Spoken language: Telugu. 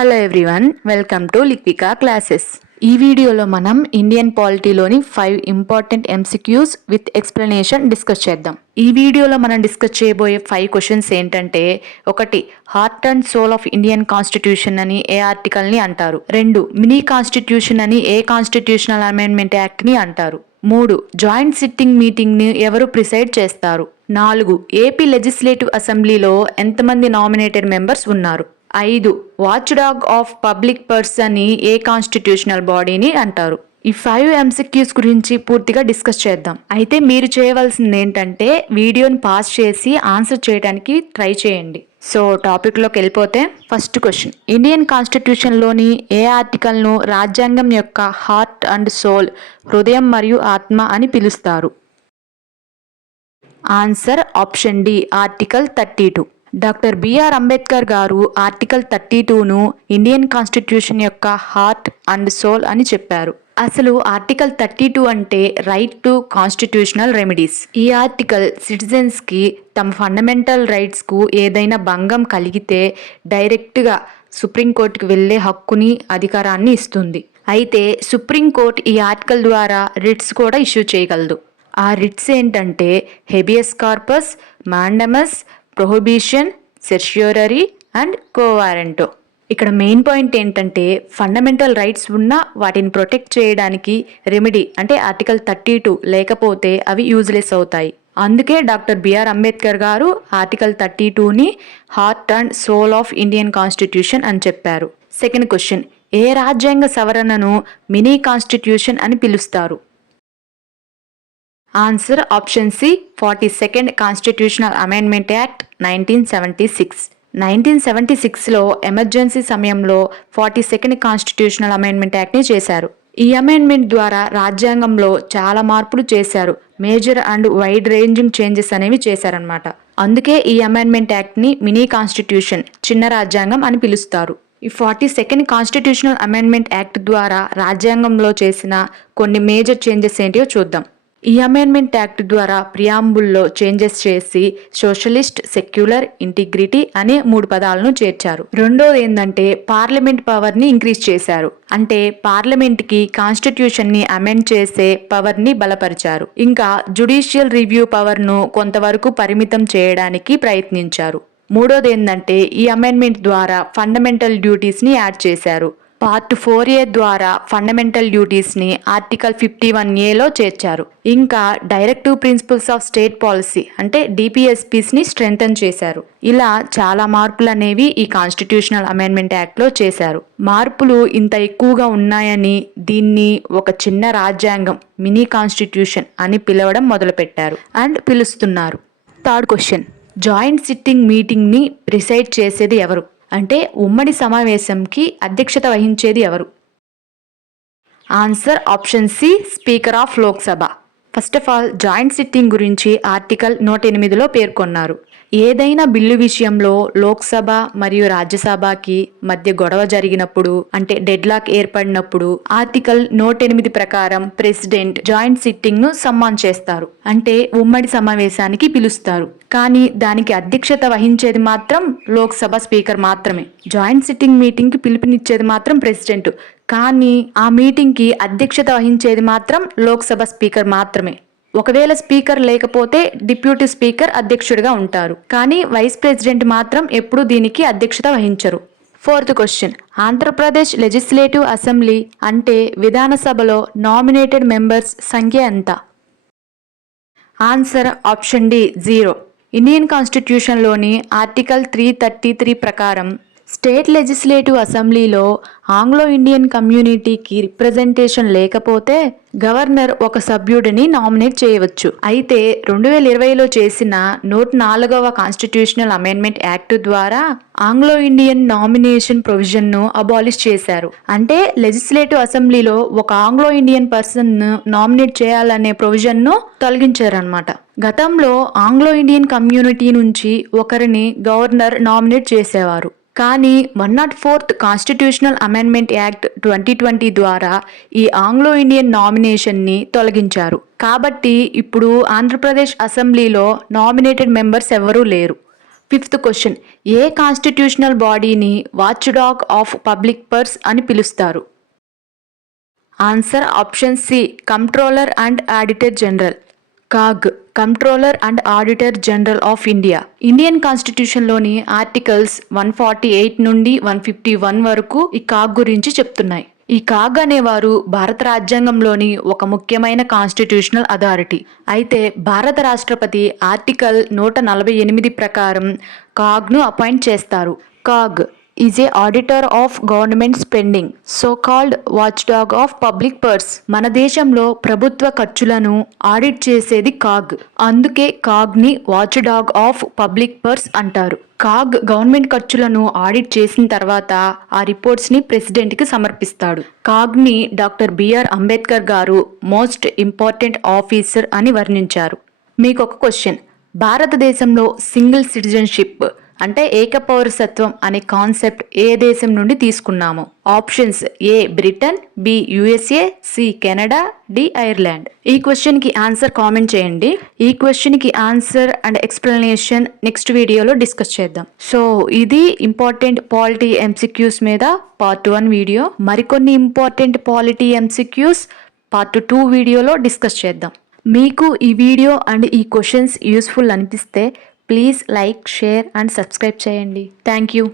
Hello everyone, welcome to Liquika classes. ఈ వీడియోలో మనం ఇండియన్ పాలిటీలోని 5 important MCQs with explanation discuss చేద్దాం. ఈ వీడియోలో మనం డిస్కస్ చేయబోయే 5 క్వశ్చన్స్ ఏంటంటే, 1. Heart and soul of Indian constitution అని ఏ ఆర్టికల్ ని అంటారు? 2. మినీ కాన్స్టిట్యూషన్ అని ఏ కాన్స్టిట్యూషనల్ అమెండ్మెంట్ యాక్ట్ ని అంటారు? 3. జాయింట్ సిట్టింగ్ మీటింగ్ ని ఎవరు ప్రిసైడ్ చేస్తారు? 4. ఏపీ లెజిస్లేటివ్ అసెంబ్లీలో ఎంతమంది నామినేటెడ్ మెంబర్స్ ఉన్నారు? 5. Watch dog of public person ని ఏ కాన్స్టిట్యూషనల్ బాడీని అంటారు? ఈ 5 ఎంసీక్యూస్ గురించి పూర్తిగా డిస్కస్ చేద్దాం. అయితే మీరు చేయవలసింది ఏంటంటే వీడియోని పాస్ చేసి ఆన్సర్ చేయడానికి ట్రై చేయండి. సో టాపిక్ లోకి వెళ్ళిపోతే, ఫస్ట్ క్వశ్చన్, ఇండియన్ కాన్స్టిట్యూషన్ లోని ఏ ఆర్టికల్ ను రాజ్యాంగం యొక్క హార్ట్ అండ్ సోల్, హృదయం మరియు ఆత్మ అని పిలుస్తారు? Answer option D, article 32. Doctor BR Ambedkar గారు ఆర్టికల్ 32ను ఇండియన్ కాన్స్టిట్యూషన్ యొక్క హార్ట్ అండ్ సోల్ అని చెప్పారు. అసలు ఆర్టికల్ 32 అంటే రైట్ టు కాన్స్టిట్యూషనల్ రెమెడీస్. ఈ ఆర్టికల్ సిటిజన్స్ కి తమ ఫండమెంటల్ రైట్స్ కు ఏదైనా భంగం కలిగితే డైరెక్ట్ గా సుప్రీంకోర్టుకు వెళ్లే హక్కుని, అధికారాన్ని ఇస్తుంది. అయితే సుప్రీంకోర్టు ఈ ఆర్టికల్ ద్వారా రిట్స్ కూడా ఇష్యూ చేయగలదు. ఆ రిట్స్ ఏంటంటే habeas corpus, mandamus, prohibition, certiorari and quo warranto. ఇక్కడ మెయిన్ పాయింట్ ఏంటంటే ఫండమెంటల్ రైట్స్ ఉన్న వాటిని ప్రొటెక్ట్ చేయడానికి రెమెడీ అంటే ఆర్టికల్ 32 లేకపోతే అవి యూజ్లెస్ అవుతాయి. అందుకే డాక్టర్ బిఆర్ అంబేద్కర్ గారు ఆర్టికల్ 32ని heart and soul of Indian constitution అని చెప్పారు. సెకండ్ క్వశ్చన్, ఏ రాజ్యాంగ సవరణను మినీ కాన్స్టిట్యూషన్ అని పిలుస్తారు? Answer option C, 42nd constitutional amendment act 1976. 1976లో ఎమర్జెన్సీ సమయంలో 42nd కాన్స్టిట్యూషనల్ అమెండ్మెంట్ యాక్ట్ని చేశారు. ఈ అమెండ్మెంట్ ద్వారా రాజ్యాంగంలో చాలా మార్పులు చేశారు. Major and wide ranging changes అనేవి చేశారనమాట. అందుకే ఈ అమెండ్మెంట్ యాక్ట్ని మినీ కాన్స్టిట్యూషన్, చిన్న రాజ్యాంగం అని పిలుస్తారు. ఈ 42nd కాన్స్టిట్యూషనల్ అమెండ్మెంట్ యాక్ట్ ద్వారా రాజ్యాంగంలో చేసిన కొన్ని మేజర్ చేంజెస్ ఏంటియో చూద్దాం. ఈ అమెండ్మెంట్ యాక్ట్ ద్వారా ప్రియాంబుల్లో చేంజెస్ చేసి సోషలిస్ట్, సెక్యులర్, ఇంటిగ్రిటీ అనే 3 పదాలను చేర్చారు. రెండోది ఏంటంటే పార్లమెంట్ పవర్ ని ఇంక్రీజ్ చేశారు. అంటే పార్లమెంట్ కి కాన్స్టిట్యూషన్ ని అమెండ్ చేసే పవర్ ని బలపరిచారు. ఇంకా జ్యుడిషియల్ రివ్యూ పవర్ ను కొంతవరకు పరిమితం చేయడానికి ప్రయత్నించారు. మూడోది ఏంటంటే ఈ అమెండ్మెంట్ ద్వారా ఫండమెంటల్ డ్యూటీస్ ని యాడ్ చేశారు. పార్ట్ 4A ద్వారా ఫండమెంటల్ డ్యూటీస్ ని ఆర్టికల్ 51A చేర్చారు. ఇంకా directive principles of state policy అంటే డిపిఎస్పీస్ ని స్ట్రెంథన్ చేశారు. ఇలా చాలా మార్పులు అనేవి ఈ కాన్స్టిట్యూషనల్ అమెండ్మెంట్ యాక్ట్ లో చేశారు. మార్పులు ఇంత ఎక్కువగా ఉన్నాయని దీన్ని ఒక చిన్న రాజ్యాంగం, మినీ కాన్స్టిట్యూషన్ అని పిలవడం మొదలుపెట్టారు అండ్ పిలుస్తున్నారు. Third question, joint sitting meeting ని ప్రిసైడ్ చేసేది ఎవరు? అంటే ఉమ్మడి సమావేశంకి అధ్యక్షత వహించేది ఎవరు? Answer option C, speaker of Lok Sabha. First of all joint sitting గురించి ఆర్టికల్ 108లో పేర్కొన్నారు. ఏదైనా బిల్లు విషయంలో లోక్సభ మరియు రాజ్యసభకి మధ్య గొడవ జరిగినప్పుడు, అంటే డెడ్ లాక్ ఏర్పడినప్పుడు ఆర్టికల్ 108 ప్రకారం ప్రెసిడెంట్ జాయింట్ సిట్టింగ్ ను సమ్మాన్ చేస్తారు. అంటే ఉమ్మడి సమావేశానికి పిలుస్తారు. కానీ దానికి అధ్యక్షత వహించేది మాత్రం లోక్సభ స్పీకర్ మాత్రమే. జాయింట్ సిట్టింగ్ మీటింగ్ కి పిలుపునిచ్చేది మాత్రం ప్రెసిడెంట్, కానీ ఆ మీటింగ్ కి అధ్యక్షత వహించేది మాత్రం లోక్సభ స్పీకర్ మాత్రమే. ఒకవేళ స్పీకర్ లేకపోతే డిప్యూటీ స్పీకర్ అధ్యక్షుడిగా ఉంటారు. కానీ వైస్ ప్రెసిడెంట్ మాత్రం ఎప్పుడూ దీనికి అధ్యక్షత వహించరు. Fourth question, Andhra Pradesh legislative assembly అంటే విధానసభలో నామినేటెడ్ మెంబర్స్ సంఖ్య ఎంత? Answer option D, 0. ఇండియన్ కాన్స్టిట్యూషన్లోని ఆర్టికల్ 333 ప్రకారం స్టేట్ లెజిస్లేటివ్ అసెంబ్లీలో ఆంగ్లో ఇండియన్ కమ్యూనిటీకి రిప్రజెంటేషన్ లేకపోతే గవర్నర్ ఒక సభ్యుడిని నామినేట్ చేయవచ్చు. అయితే 2020లో చేసిన 104వ కాన్స్టిట్యూషనల్ అమెండ్మెంట్ యాక్ట్ ద్వారా ఆంగ్లో ఇండియన్ నామినేషన్ ప్రొవిజన్ ను అబాలిష్ చేశారు. అంటే లెజిస్లేటివ్ అసెంబ్లీలో ఒక ఆంగ్లో ఇండియన్ పర్సన్ ను నామినేట్ చేయాలనే ప్రొవిజన్ ను తొలగించారనమాట. గతంలో ఆంగ్లో ఇండియన్ కమ్యూనిటీ నుంచి ఒకరిని గవర్నర్ నామినేట్ చేసేవారు. కానీ 104th కాన్స్టిట్యూషనల్ అమెండ్మెంట్ యాక్ట్ 2020 ద్వారా ఈ ఆంగ్లో ఇండియన్ నామినేషన్ని తొలగించారు. కాబట్టి ఇప్పుడు ఆంధ్రప్రదేశ్ అసెంబ్లీలో నామినేటెడ్ మెంబర్స్ ఎవరూ లేరు. ఫిఫ్త్ క్వశ్చన్, ఏ కాన్స్టిట్యూషనల్ బాడీని watchdog of public purse అని పిలుస్తారు? Answer option C, comptroller and auditor general. CAG, comptroller and auditor general of India. Indian కాన్స్టిట్యూషన్లోని ఆర్టికల్స్ 148 నుండి 151 వరకు ఈ కాగ్ గురించి చెప్తున్నాయి. ఈ కాగ్ అనేవారు భారత రాజ్యాంగంలోని ఒక ముఖ్యమైన కాన్స్టిట్యూషనల్ అథారిటీ. అయితే భారత రాష్ట్రపతి ఆర్టికల్ 148 ప్రకారం కాగ్ను అపాయింట్ చేస్తారు. CAG is a auditor of government spending, so called watchdog of public purse. మన దేశంలో ప్రభుత్వ ఖర్చులను ఆడిట్ చేసేది కాగ్, అందుకే కాగ్ని వాచ్డాగ్ ఆఫ్ పబ్లిక్ పర్స్ అంటారు. కాగ్ గవర్నమెంట్ ఖర్చులను ఆడిట్ చేసిన తర్వాత ఆ రిపోర్ట్స్ని ప్రెసిడెంట్కి సమర్పిస్తాడు. కాగ్ని డాక్టర్ బిఆర్ అంబేద్కర్ గారు మోస్ట్ ఇంపార్టెంట్ ఆఫీసర్ అని వర్ణించారు. మీకు ఒక క్వశ్చన్, భారతదేశంలో సింగిల్ సిటిజన్షిప్ అంటే ఏకపౌరసత్వం అనే కాన్సెప్ట్ ఏ దేశం నుండి తీసుకున్నాము? Options A Britain, B USA, C Canada, D Ireland. ఈ క్వశ్చన్కి ఆన్సర్ కామెంట్ చేయండి. ఈ క్వశ్చన్కి ఆన్సర్ అండ్ ఎక్స్ప్లెనేషన్ నెక్స్ట్ వీడియోలో డిస్కస్ చేద్దాం. సో ఇది ఇంపార్టెంట్ పాలిటీ ఎంసిక్యూస్ మీద పార్ట్ 1 వీడియో. మరికొన్ని ఇంపార్టెంట్ పాలిటీ ఎంసిక్యూస్ పార్ట్ 2 వీడియోలో డిస్కస్ చేద్దాం. మీకు ఈ వీడియో అండ్ ఈ క్వశ్చన్స్ యూస్ఫుల్ అనిపిస్తే please like, share and subscribe చేయండి. Thank you.